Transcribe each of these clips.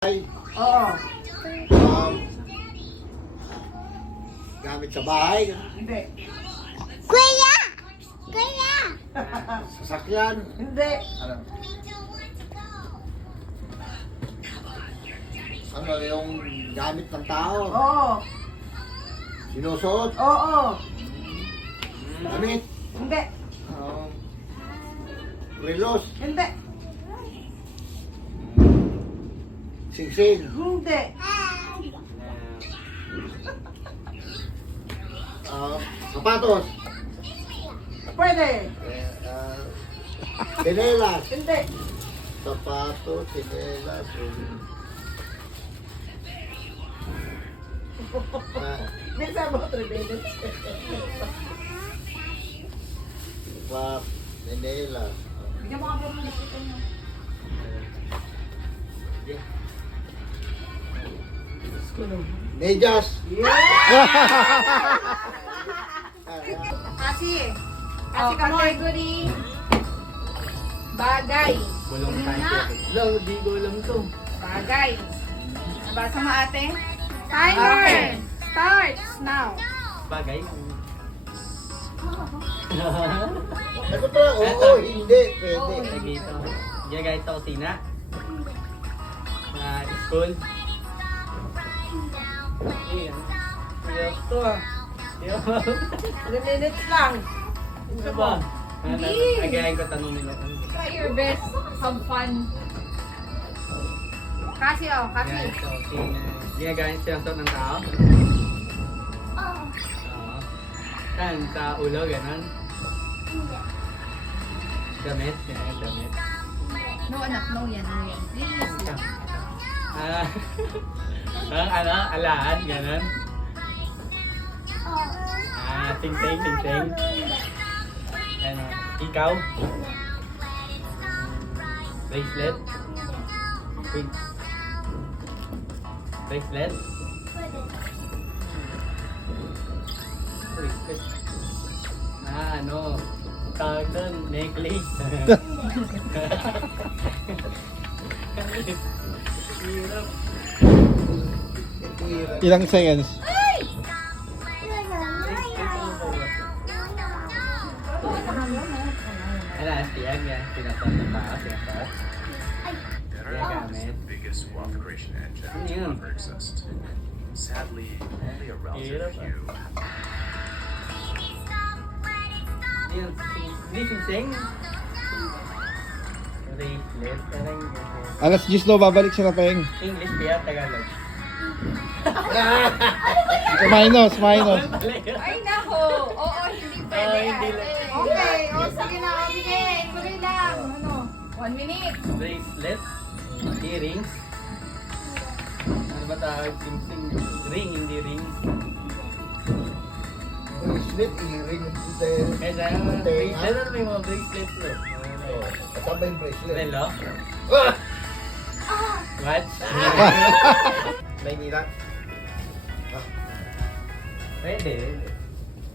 Ay, Oo. um, gamit sa bahay, Hindi. Kuya! Kuya! sasakyan, Hindi. ano yung gamit ng tao, Oo. sinusuot, Oo. gamit, Hindi. relos, Hindi. singsing, Hindi. sapatos, Pwede. sinelas, Hindi. sapatos, sinelas, Minsan mo 3 minutes. sinelas, Bigyan mo ka po ng nasitan mo. medyas, Kasi category bagay. Walang Yun tayo. na. Lang, di ko alam to. Bagay. Nabasa mo ate? Timer starts now. Bagay. ano pa, oo, hindi, pwede, Dito. Gagawin sa kusina. School. Ayan. Ayos to ah. 3 minutes lang. Ano ba? Hindi. Agayin ko tanong nila. Try your best. Have fun. Kasi kasi. Gagawin sa kusina. Gagawin siya ng tao. Oo. Saan? Sa ulo, ganon? Damit? Ganyan, damit. No anak, no yan, no yan. Please lang. Alaan, ganon. Ting-ting, ting-ting. Ano, ikaw? Bracelet? Wait. Bracelet? Bracelet. Ano? Tawag doon, necklace. Hirap. Ilang seconds? Ano, STM yan? Sinasot ng tao, sinasot. Ginagamit. Biggest wealth creation engine to Yeah. ever exist. Sadly, only a relative Yeah. few. Yung hindi sing-sing. Bracelet. Parang ganyan. Alas 10 daw babalik siya na peng. English kaya Tagalog. Minus, minus. Ay nako. Oo, hindi pwede hindi ate. lang. Okay, sige na, sige. Tuloy lang. Ano? 1 minute. Bracelet. Earrings. Ano ba tawag? Sing-sing. Ring, hindi ring. bracelet, earring, Kaya bracelet, ano may mga bracelet no? kasama yung bracelet. Relo? Watch? Maynila. Pwede.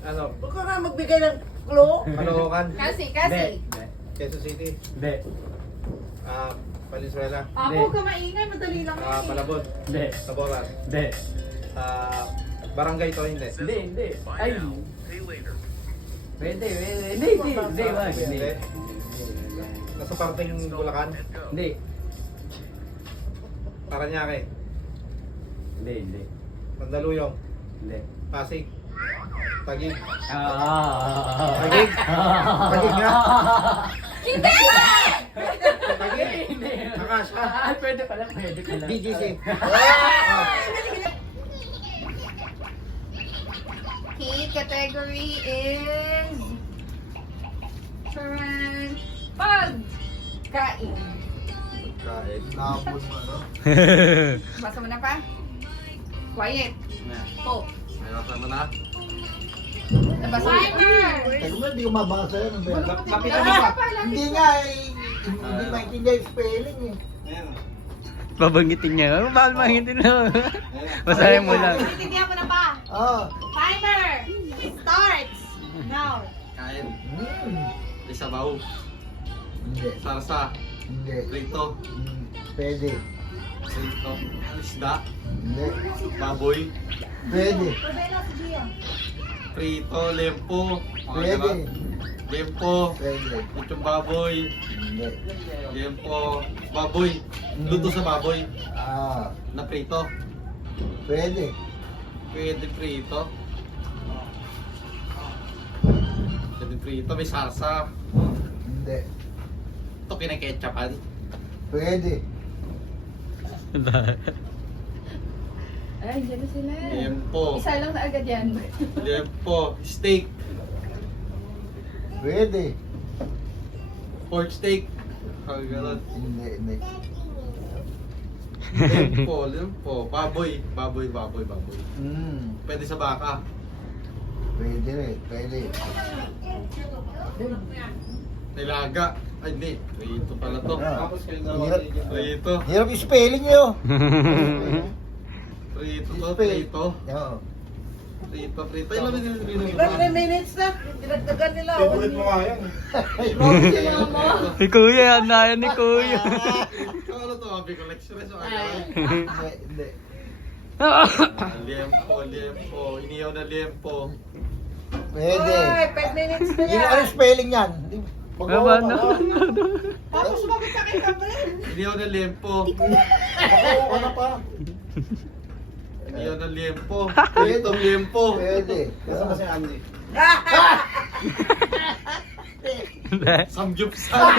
Ano? Huwag ka nga magbigay ng clue. Caloocan, Kasi. Quezon City, Hindi. Valenzuela, Ako ka maingay, madali lang. Malabon, Hindi. Taboran, Hindi. Barangay to hindi. Hindi. Buy Ay. now, pay later. Pwede. Hindi. Wag. Hindi. Nasa parteng Bulacan, And go. Hindi. Paranaque, Hindi. Mandaluyong, Hindi. Pasig, Taguig. Tagig. Taguig nga. Hindi. Akasha, Pwede pala. BGC. Key category is pagkain. Kain, napon mo, no? Basa mo na pa? Quiet. Po. Mayroon mo na. Nabasa mo? Tayo mo, hindi ko mabasa yan. Lapit Hindi nga, hindi maintindihan yung spelling eh. Babanggitin niya. Mahal mangitin na. Basahin mo lang. Naintindihan mo na pa? Oo. Timer starts now. Kain. Sabaw. Hindi. Sarsa. Hindi. Prito. Pwede. Prito. Isda. Hindi. Baboy. Pwede. Prito. Lempo. Mga Pwede. ganon. Lempo. Pwede. Itong baboy. Hindi. Lempo. Baboy. Luto sa baboy. Ah, Na prito. pwede. Pwede prito. Pwede prito. May sarsa. Hindi. Ito kinaketchapan. Pwede. Ay, dyan na sila. Lempo. Isa lang na agad yan. Lempo. Steak. Pwede. Pork steak. Ganon. Hindi. Lempo. Baboy. Baboy. Pwede sa baka. Pwede rin. Pwede. Nilaga. Ay, hindi. Prito pala to. Ah. Prito. Hirap spelling nyo. Prito to. Prito. Oo. Prito. Ilan Ilan 3 minutes na? Dinagdagan nila. Favorite mo nga yan. Ni Kuya, yan na yan ni Kuya. Ano to? Happy collection. Hindi. Liempo. Iniyaw na liempo. Pwede. Ay, 5 minutes na Hindi yan. ano spelling yan. Aba, no. Tapos sumagot sa akin, Gabriel. Iniyaw na liempo. Ano pa? Iniyaw na liempo. Pritong liempo. Pwede. Kasama si Andy. Samgyupsal.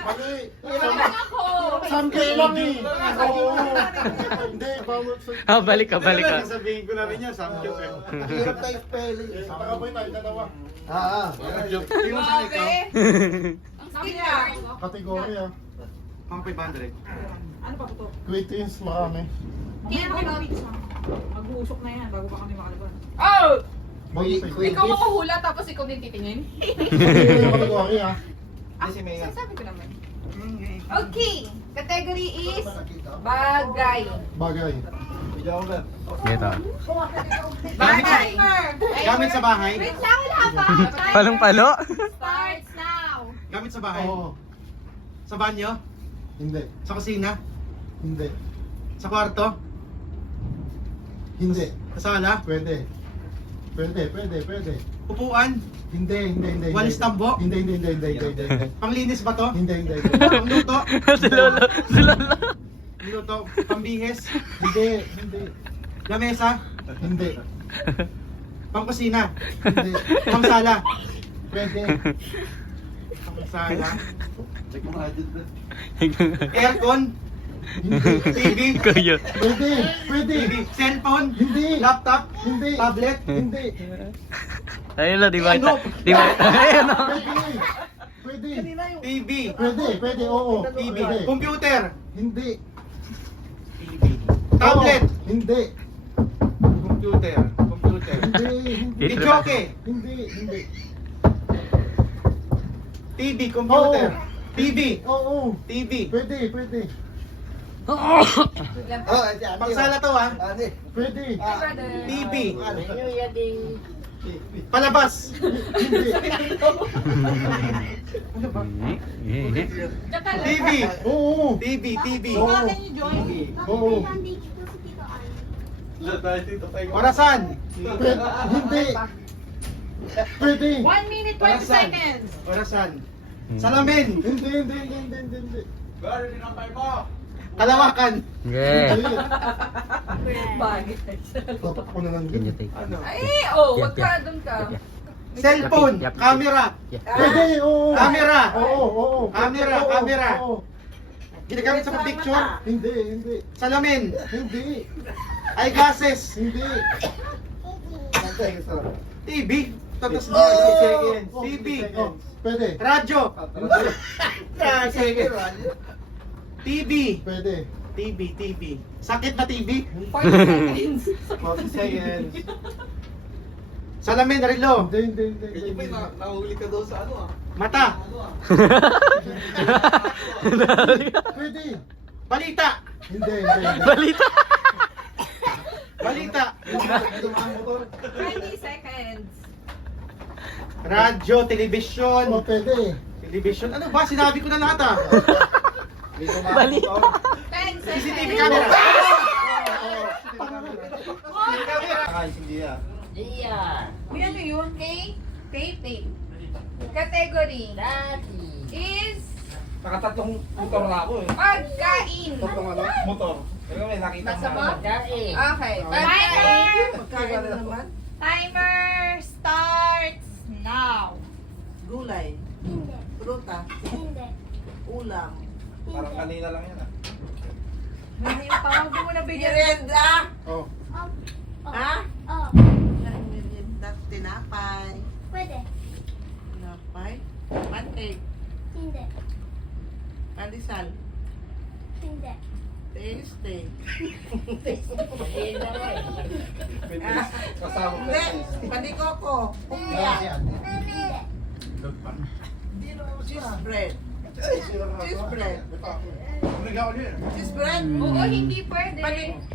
Mali. Ako! Sample lang eh. Oo. Hindi, bawal sa... Balik ka. Sabihin ko na rin yan. Samgyup eh. Hirap tayo spelling. Nakaboy tayo, dalawa. Samgyup. Tingnan mo sa ikaw. Ang sakit na. Kategory ah. Mga 500. Ano pa ito? Greetings, marami. Kaya mo na. Mag-uusok na yan bago pa kami makalabas. Oh! Quick. Ikaw makuhula tapos ikaw din titingin? Hindi yung kategory ah. Sabi ko naman. Okay. Category is bagay. Bagay. Dito. Bagay. Gamit sa bahay? Wait lang, wala pa. Palong-palo? Starts now. Gamit sa bahay? Oo. Sa banyo? Hindi. Sa kusina? Hindi. Sa kwarto? Hindi. Sa sala? Pwede. Pwede. Upuan? Hindi. Walis tambo? Hindi. Panglinis ba to? Hindi. Pangluto? Si Lolo. Luto? Pambihes? Hindi. Lamesa? Hindi. Pangkusina? Hindi. Pangsala? Pwede. Pangsala? Aircon? Hindi. TV? Kuya. Pwede. TV? Cellphone? Hindi. Laptop? Hindi. Tablet? Hindi. Ayun lang, di ba? Di ba? Ayun o. Pwede. TV? Pwede. Oo. TV? Pwede. Computer? Hindi. TV? Tablet? Oo. Hindi. Computer? Hindi. Videoke? Hindi. TV? Computer? Oo. TV? Oo. TV? Pwede. Pangsala to ah. Pwede. TV? Ano Palabas? Hindi. TV? Oo. TV? Oo. Oo. Orasan? Hindi. Pwede. 1 minute, 20 seconds. Orasan? Salamin? Hindi. Kalawakan? Yeah. Bagay. Tatak ko na lang Can you yun. take it? Ay, oh, wag ka, doon ka. Cellphone? Yap. Camera? Pwede. Oo. Camera? Oo. Camera. Oo. Ginagamit sa picture? Hindi. Salamin? Hindi. Eyeglasses? Hindi. TV? Tatas mo. TV? Oh, pwede. Radyo? TV? Pwede. TV. Sakit na TV? 40 seconds. Salamin, relo? Hindi. Nahuli ka daw sa ano ah? Mata? Pwede. Balita? Hindi. Balita. Balita. 20 seconds. Radyo, telebisyon. Oh, pwede. Telebisyon. Ano ba? Sinabi ko na lahat ah. Balita. 10 CCTV seconds. camera. Uy, ano yun? Tape. Category is Nakatatlong motor na ako eh. pagkain. Tatlong ano? Motor. Pero may nakita Nasa mo. ba? Okay. Timer! Pagkain na naman. Timer starts now. Gulay. Hindi. Prutas. Hindi. Ulam. Parang kanina lang yan ah. Hindi yung pawag mo na bigyan. Merienda. Oh. Ha? Oh. Merienda. Tinapay. Pwede. Tinapay. Pancake. Hindi. Pandesal. Hindi. Taste. Kasama ko Hindi. Panikoko. Kumpya. Hindi. Cheese bread. Cheese bread. Cheese bread. Oo, hindi pwede.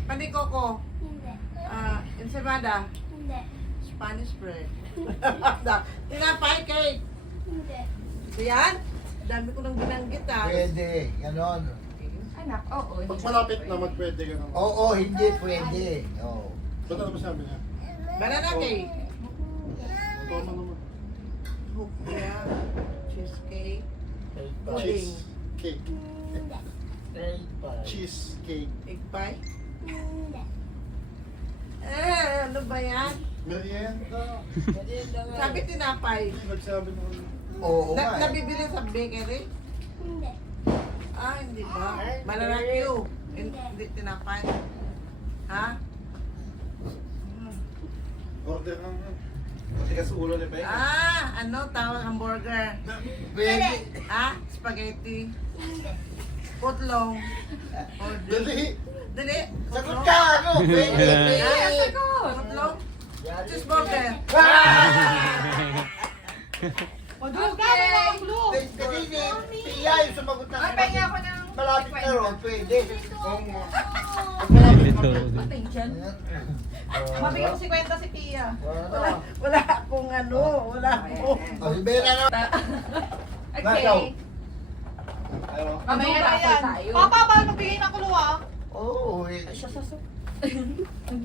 Panikoko. Hindi. Ensalada. Hindi. Spanish bread. Tinapay cake. Hindi. Yan. Dami ko nang binanggit ah. Pwede. Ganon. Anak, oo. Pag malapit na magpwede ka naman. Oo, hindi pwede. Oo. Ba't ano ba sabi niya? Banana cake. Tama naman. Hupya. Cheesecake. Pudding. Cheesecake. Hindi. Cheesecake. Egg pie. Hindi. Ano ba yan? Merienda. Sabi tinapay. Nagsabi mo. Oo nga eh. Nabibili sa bakery? Hindi. Hindi ba? Banana Q. Hindi tinapay. Ha? Order ng... Tigas ulo ni Pe. Ano tawag hamburger? Pwede. Spaghetti. Hindi. Putlong. Dali! Dali. Sagot ka! Ano? Pwede. Putlong. Cheeseburger. Okay. Kasi ni Pia yung sumagot na. Pahinga ako ng Malapit na ron. Pwede. Oo nga. Dito. attention. Mabigyan ko 50 si Pia. Wala akong ano. Wala akong... Oh, Ibera na. Okay. Mamaya na Ano ba yan. Papa, bawal magbigay ng kuluwa. Oo. eh.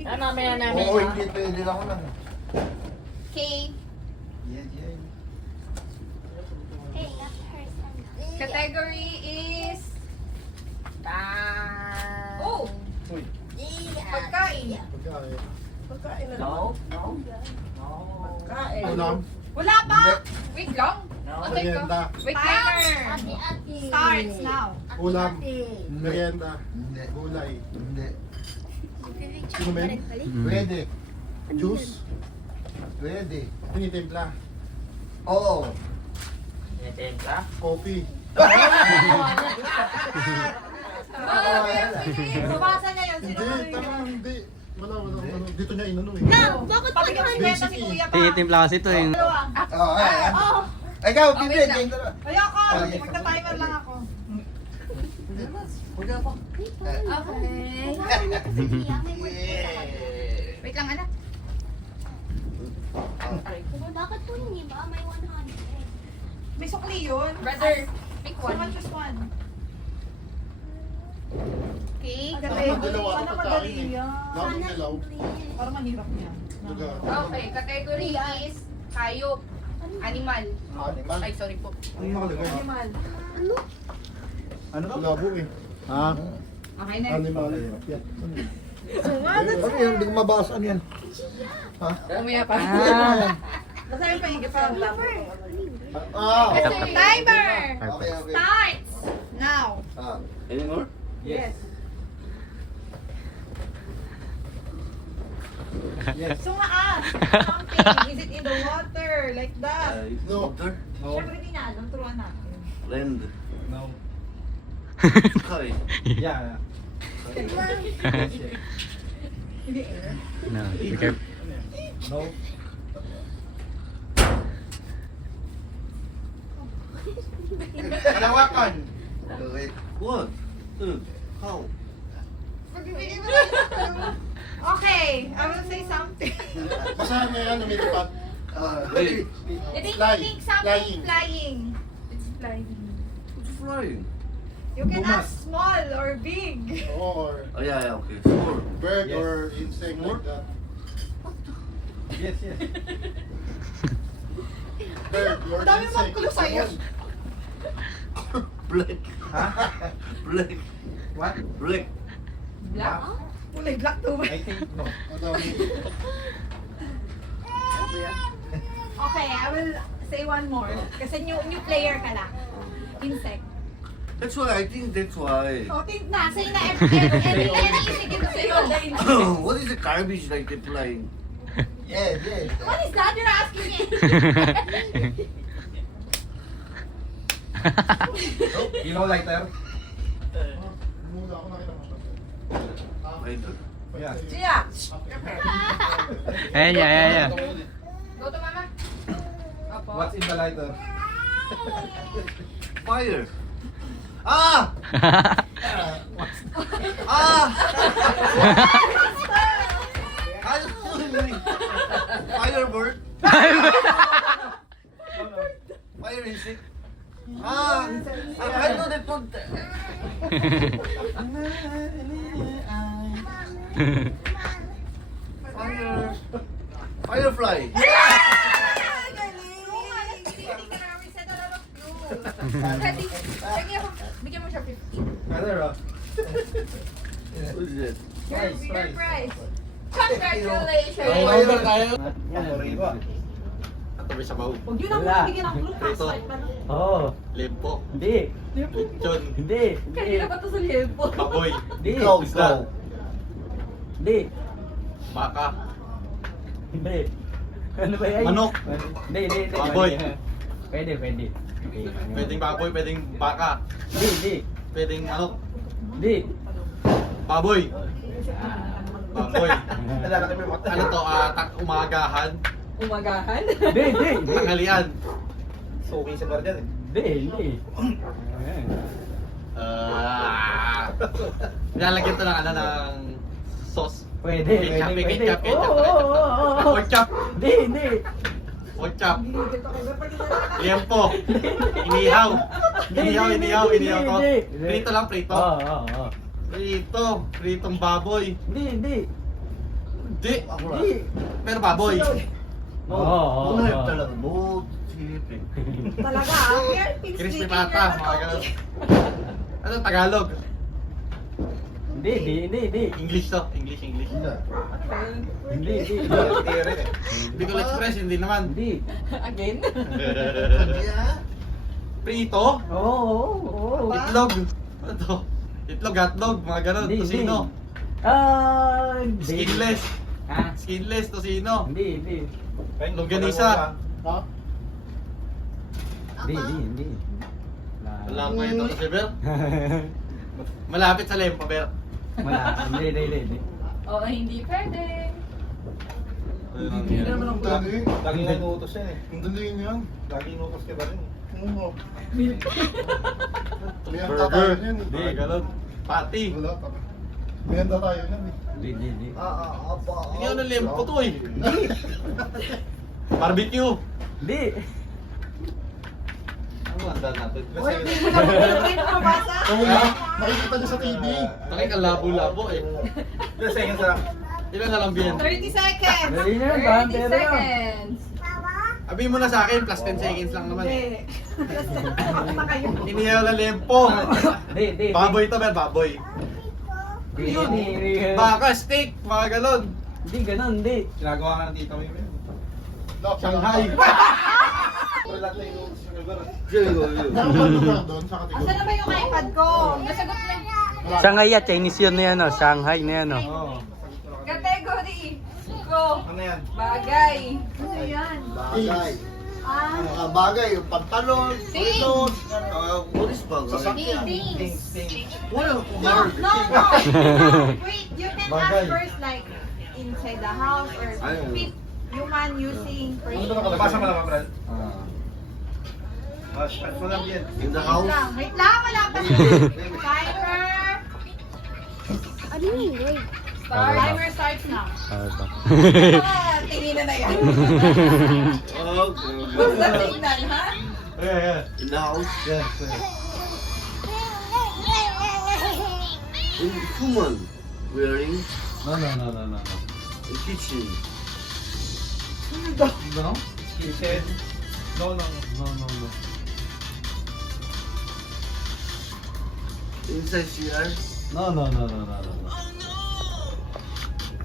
Mamaya Oo, hindi pwede lang ko lang. Okay. Yan, yan. Hey, that's her son. Category is... Oh! Uy. Pagkain. Pagkain. Pagkain na lang. Pagkain. Ulam. Wala pa! Wait lang. Antay ko. Merienda. Wait, timer. Ate. Starts now. Ulam. Merienda. Hindi. Gulay. Hindi. Inumin. Pwede. Juice. Pwede. Tinitimpla. Oo. Coffee. Babasa niya yun. Hindi, tama, hindi. Wala. Dito niya inano eh. Bakit Pabigyan ko 50 si Kuya pa. Titimpla kasi ito eh. Oo, ayan. Ikaw, wait bibig. lang. Ayoko. Ay, Magta-timer lang ako. Huwag pa. Okay. Yeah. Wait lang, anak. Bakit po hindi ba? May 100. May sukli yun. Brother, pick Someone one. choose one. Okay. Dapat dilaw Sana ata madali pagkain eh. yan. Dapat dilaw. Para mahirap niya. Lugar. Okay, category is hayop. Animal. Animal. Ay, sorry po. Ano nakalagay? Animal. Ano? Labo eh. Ha? Okay na. Animal. Yeah. Ano yan? Hindi ko mabasa ano yan. Ha? Umaya pa. Basta yung pahigit sa number. Ah. Timer Okay, okay. starts now. Ah. Yes. Sungaan. Something. Is it in the water? Like that. No. Siyempre hindi na alam. Turuan natin. No. Yeah. No, be careful. No. Palawakan. Okay. What? How? Okay. I will say something. Basahan niya yan, lumilipat. Wait. I think Flying. something Flying. flying. It's flying. What's flying? You can ask small or big. Or Oh, yeah, okay. Sure. bird Yes. or insect like that. Yes, yes. Bird or Ang dami mong insect. clue sa'yo. Black. Black. What? Black. Black? Kulay black to ba? I think no. Ang dami. Okay, I will say one more. Kasi new player ka lang. Insect. That's why, I think that's why. O, think na. Say na every isip ko sa'yo. What is the garbage like they flying? Yes, yes. What is that you're asking me? You know lighter? Mula ako nakita mo. Wait. Yeah. Gia! Ayan niya, ayan niya. Go to mama. Opo. What's in the lighter? Fire. Ah! Ah! Firebird. Fire insect. Ah! I know that one. Fire. Firefly. Bigyan mo siya 50. Another, What is it? Your prize. Congratulations! Number tayo. Katabi sa baho. Huwag yun ang Wala. bigyan ng clue. Preso. Oo. Limpo. Hindi. Lechon. Hindi. Kanina pa to sa libo. Baboy. Hindi. Isda. Hindi. Baka. Hindi. Ano ba yan? Manok. Hindi. Baboy. Pwede. Okay. Pwedeng baboy, pwedeng baka. Hindi. Pwedeng ano? Hindi. Baboy. Baboy. Ano to? Umagahan. Umagahan. Hindi. Tanghalian. Suki sa guardian eh. Hindi. Ayan. Nilalagyan to ng ano ng sauce. Pwede. Ketchup. Oo. Pork chop. Hindi. Pork chop. Liempo. Inihaw. Inihaw to. Hindi. Prito lang, prito. Oo. Pritong baboy. Hindi. Di. Pero baboy. Oo. talaga. Bold. Silipin. Talaga ah. We are Crispy pata. Mga ganun. Ano Tagalog? Hindi. English to. English. Hindi. Bicol Express, hindi naman. Hindi. Again? Prito. Oo. Itlog. Ano to? Itlog, hotdog, mga ganun. Hindi, Tosino. Hindi. Skinless. Ha? Skinless, tosino. Hindi. Longganisa. Ha? Hindi. Wala ko ito kasi, Ber. Malapit sa Lempo, Ber. Hindi. Oo, hindi pwede. Ang dali. Laging nanuutos yan eh. Ang dali niyan. Laging inuutos ka ba rin? Oo. May handa tayo niyan eh. Hindi, ganun. Pati. Wala pa. May handa tayo niyan eh. Hindi. Hindi ako ng Lempo to eh. Barbecue. Hindi. Ano handa natin? Uy, hindi mo na mabasa. Oo nga. Nakikita niyo sa TV. Nakikalabo-labo eh. Ilan seconds na? Ilan na lang biyan? 30 seconds. Dali na, 30 bantero na. seconds. Sabihin mo na sa akin, plus 10 seconds lang naman. Hindi. Ano na kayo? Inihaw na Lempo. Hindi. Baboy to, Ber, baboy. Hindi. Baka, steak, mga galon. Hindi, ganun, hindi. Ginagawa ka ng tita mo yun. Lock, Shanghai. Nakapalo lang doon sa Asan kategorya. na ba yung iPad ko? Nasagot na. Shanghai yan, Chinese yun na yan, oh. Shanghai na yan, oh. Oo. Category. Go. Ano yan? Bagay. Ano yan? Bagay. Mga bagay, yung pantalon, Things. sulos. What is bagay? Things. Well, No. hard. Wait, you can Bagay. ask first like inside the house or Ayun. fit human using person. Nabasa mo naman, Brad. In the house. Wait lang, wala pa siya. Timer. Ano yun? Wait. Start. Timer starts now. Tingin na yan. Basta tingnan, ha? In the house. Yes. In human wearing No. in kitchen. No? He said, No. Inside CR. No.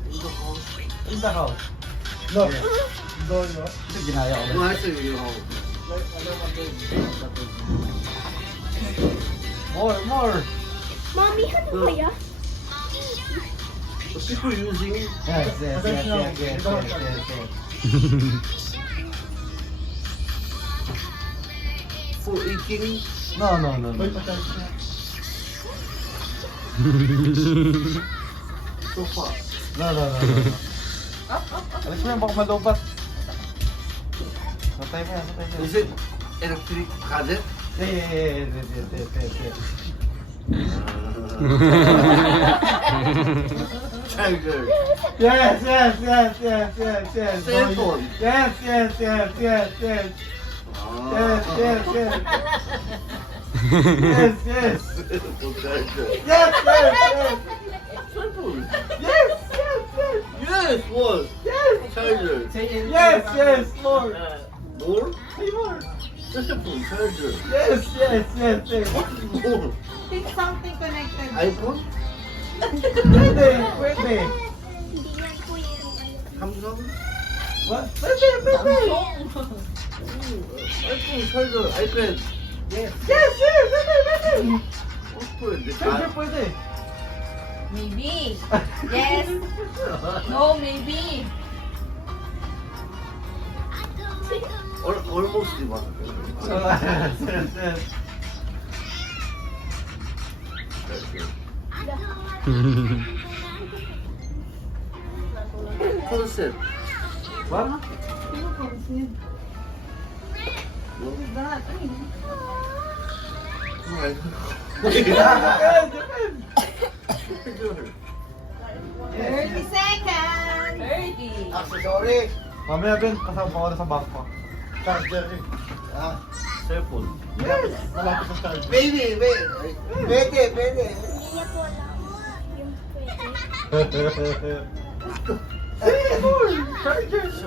In the house. In the house. No. No. Ginaya ko No, I say in the house. More. Mommy, ano ba yan? The people using Yes. for eating. No. Sofa. No. Alis mo yan, baka malubat. Patay mo yan. Is it electric gadget? Yeah. Charger. Yes. Cell phone. Yes. For charger. Yes. Cell phone. Yes. Yes, what? Charger. Yes. More. More? Say more. Just a phone charger. Yes. More. Think something connected. iPhone? Pwede. Hindi yan po yung Samsung? What? Pwede. iPhone charger. iPad. Yes. What pwede? Charger pwede. Maybe. Yes. No, maybe. Almost, di ba? Yes. Full set. What? No? No, I don't know. 30 seconds. 30. Accessory. Mamaya, Ben, kasama ko na sa bangko. Charger. Cellphone. Yes! Malapit sa charger. Pwede. Hindi niya po alam yung pwede. Charger! 30 seconds.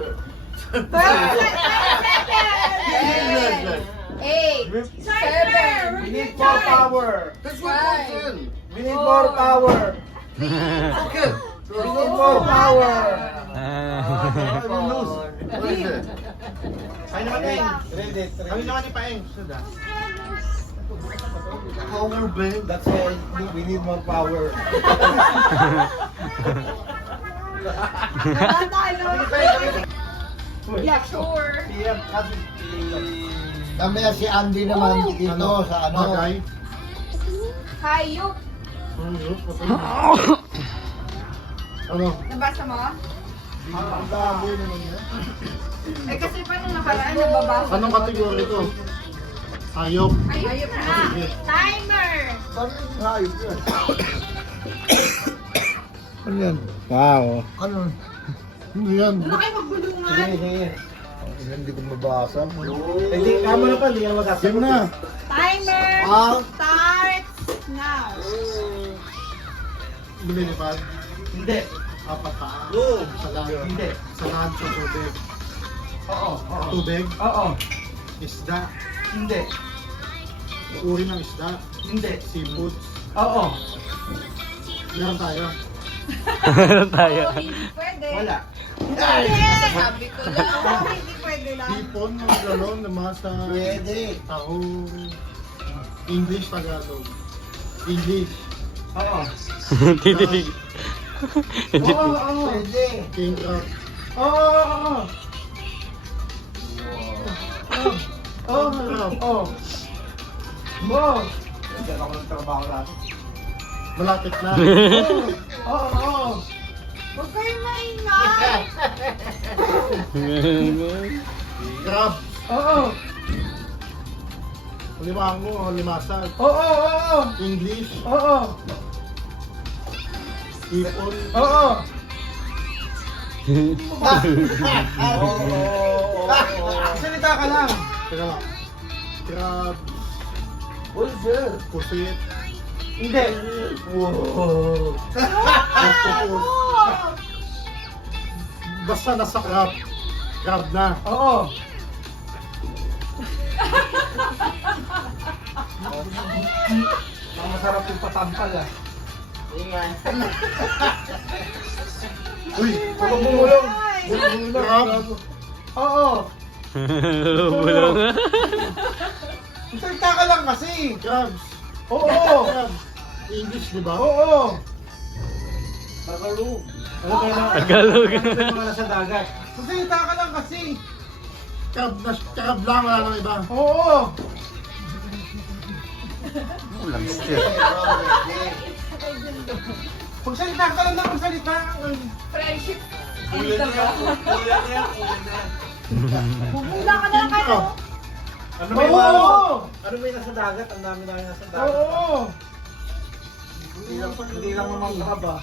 8. 7. We need more power! That's what I'm saying. We need more power! Okay. We need more power! Ah. What is it? Kaya naman Eng! Ready? Kami naman ni Paeng. Power bank. That's why we need more power. Yeah, sure. Mamaya si Andy naman dito sa ano. Hayop. Ano? Nabasa mo? Ang dami naman yan. Eh kasi paano nakaraan nababasa? Anong kategory ito? Hayop. Hayop na. Timer. Hayop yan. Ano yan? Wow. Ano? Ano yan? Ano kayo magbulungan? Hindi ko mabasa. Hindi, kamo na pala. Hindi magkasa. Game na. Timer Ah. starts now. Lumilipad. Hindi. Apat pa. No. Hindi. Salad sa tubig. Oo. Tubig. Oo. Isda. Hindi. Uri ng isda. Hindi. Seafood. Oo. Meron tayo. Meron tayo. Oh, hindi pwede. Wala. Hindi. Sabi ko lang. Hindi pwede lang. Hipon, mga gano'n, namasa. Pwede. Taho. English, Tagalog. English. Oo. Titilig. Oo. Pwede. King crab. Oo. Oh, crab. Oo. Oo. Diyan ako nagtrabaho natin. Malapit na. Oo. Huwag kayo maingay. Crab. Oo. Limango, limasag. Oo. English. Oo. Hipon. Oo. Salita ka lang. Crab. Crab. Bullshit. Pusit. Hindi. Octopus. Basta nasa crab. Crab na. Oo. Ang masarap yung patampal ah. Uy! Bumulong. Crab. Oo. Bulong. Salita ka lang kasi. Crabs. Oo. Crab. English, di ba? Oo. Tagalog. Ano ba na? Tagalog. Ano yung mga nasa dagat? Salita ka lang kasi. Crab lang, wala nang iba. Oo. Ulang still. Magsalita ka lang ng magsalita. Friendship. Kuya na yan. Kuya na yan. Kuya na yan. Bumula ka na lang kayo. Ano may Oo. Ano may nasa dagat? Ang dami na nasa dagat. Oo. Hindi lang naman crab ah.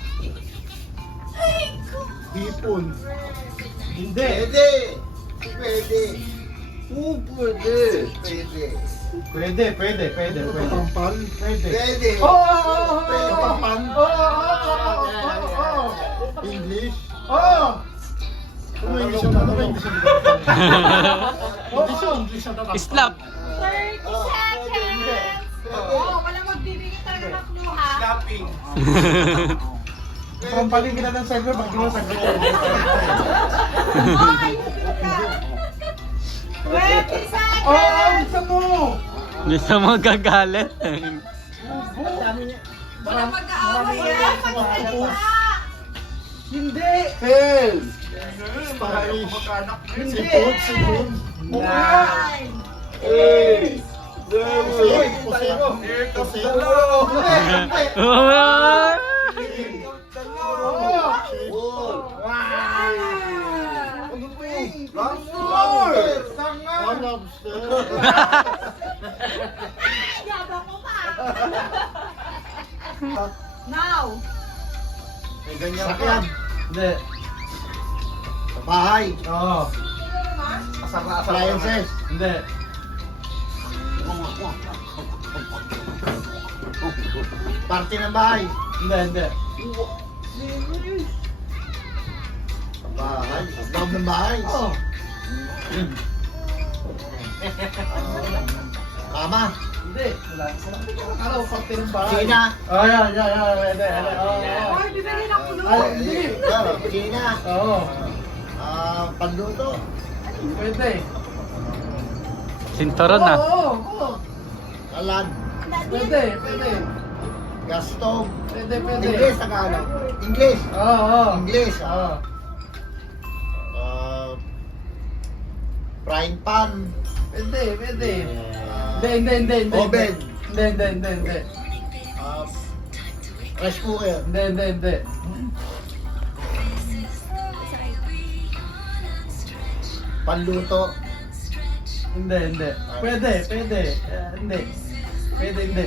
Hipon. Hindi. Pwede. Pwede. Oo, pwede. Pwede. Pwede. Patampal. Pwede. Pwede. Oo. Patapan. Oo. English. Oo. Ano yung English na? Ano yung English na? English yung English na. Slap. 30 seconds. Oo, walang magbibigay talaga ng clue ha. Shopping. Pampaling kita ng server, bakit mo sagot? Hoy! 20 seconds! Oo, gusto mo. Gusto mo gagalit. Walang mag-aaway yan. Magsalita. Hindi. Fail. Spanish. Hindi. Seafood. Nine. Hey. Pusit. Pusit. Pusit. Lobster. Yabang mo pa. Now. May ganyan Sakyan. Hindi. Sa bahay. Oo. Asar na asar. Appliances. Hindi. Party ng bahay. Hindi. Bahay. Loob ng bahay. Oo. Kama. Hindi. Wala. Akala ko parte ng bahay. Sina. Oh, yan. Pwede. Oo. Hoy, bibili ng clue. Ay, hindi. Sina. Oo. Panluto. Pwede. Sinturon na. Oo. Kalan. Pwede. Gas stove. Pwede. English, Tagalog. English. Oo. English. Oo. Frying pan. Pwede. Hindi. Oven. Hindi. Rice cooker. Hindi. Panluto. Hindi. Pwede. Hindi. Pwede.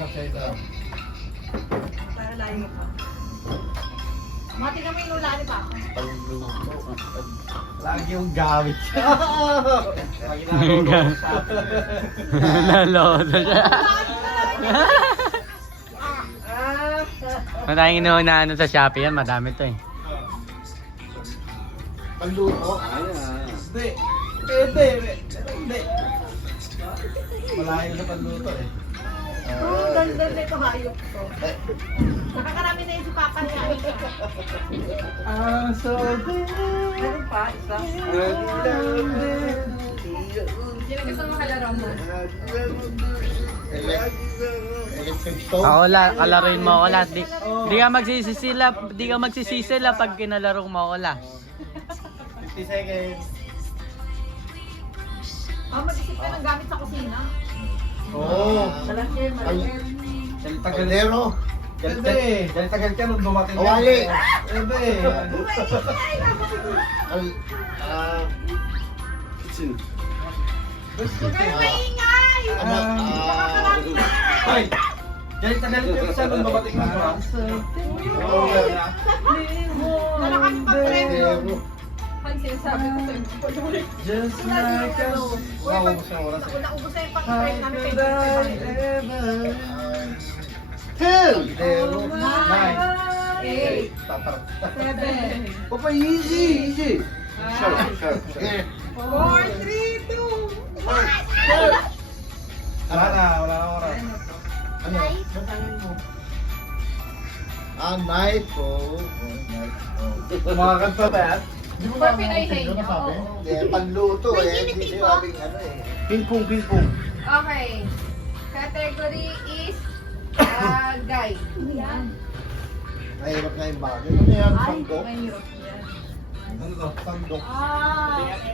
Okay, daw. Para layo pa. Mati na may inulani pa ako. Panluto. Lagi yung gamit siya. Naloko siya. Maraming inuunahan sa Shopee yan. Madami to eh. Panluto. Hindi. Pwede. Malayo na pagluto eh. Dal ito hayop ko. Nakakarami na yun si Papa niya. So Meron pa, isa. Sino gusto mo kalaro mo? Electric stove. Ako kalaruin mo ako lahat. Di ka magsisisila pag kinalaro mo ako lahat. 50 seconds. Mag-isip ka ng gamit sa kusina. Oo. Malaki. Kaldero. Pwede. Dahil tagal ka nung dumating ka. Kawali. Pwede. Kitchen. Huwag kayo maingay! Ano? Ay! Galit na galit yung sa nung babating na ito. Oo, na. Nalakas pa premyo. Ang sinasabi ko sa'yo. Just like us. Wow, ubos na oras eh. Naubos na yung pang-press namin kay Ten! Zero. Nine. Eight. Tatarap. 7. Papa, easy, easy. Sharp, sharp, sharp. 4, 3, 2, 1. Wala na oras. Ano? Basahin mo. Night po. Mga kanta ba yan? Di mo For ba Pinoy nasabi? sa inyo. Nasabi? Hindi, panluto May eh. guinea Hindi pig sinabing po? ano eh. Ping-pong, ping-pong. Okay. Category is guy. Mahirap na yung bagay. Ano yan? Ay, Sandok? mahirap yan. Ano to? Sandok.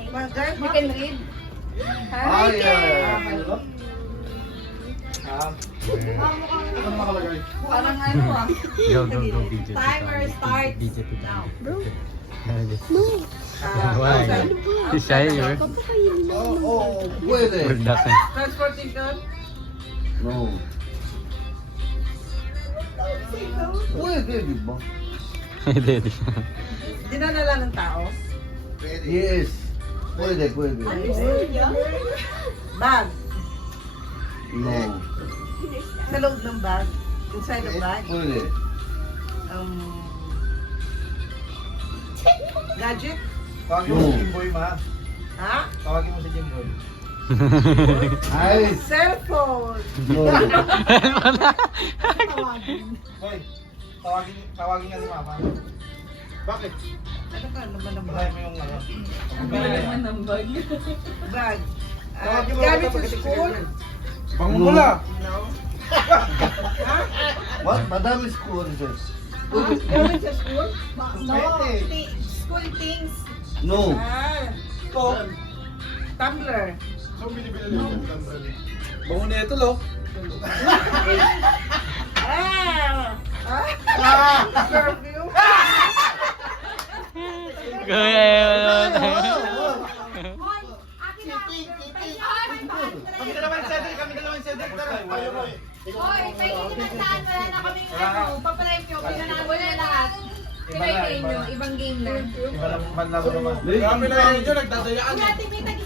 Mother, You can read. Ay, ano? Ano nakalagay? parang ano ah. Go, go, go, DJ. Timer starts DJ now. Why? Si Shai, you're Oo, pwede. production. Transportation. No. Pwede, di ba? Hindi. Dinadala ng tao. Pwede. Yes. Pwede, pwede. Bag. No. Sa loob ng bag. Inside the bag. Pwede. Gadget. Tawagin mo si Jimboy, ma. Ha? Tawagin mo si Jimboy. Ay! Cellphone. No. Tawagin. Hoy, tawagin nga si mama. Bakit? Ano ka naman ng Bahay bag? mo yung ano. Bag. Tawagin mo Gamit ako sa school. Bangon mo lang. No. What? Madami school just. Gamit sa school? No, school things. No. Phone. Tumbler. So, binibili niyo yung ganda niya. Bangon na ito, lo. Perfume. Hoy, akin na. Kami dalawang Cedric, kami dalawang Cedric. Tara. Ayaw mo eh. Hoy, may inimantaan. Wala na kaming ano. Papremyo. Pinanalo na lahat. Pinay nyo. Ibang game na. Iba lang manlaro naman. Kami na yun yun, nagdadayaan Kuya, eh. tipitag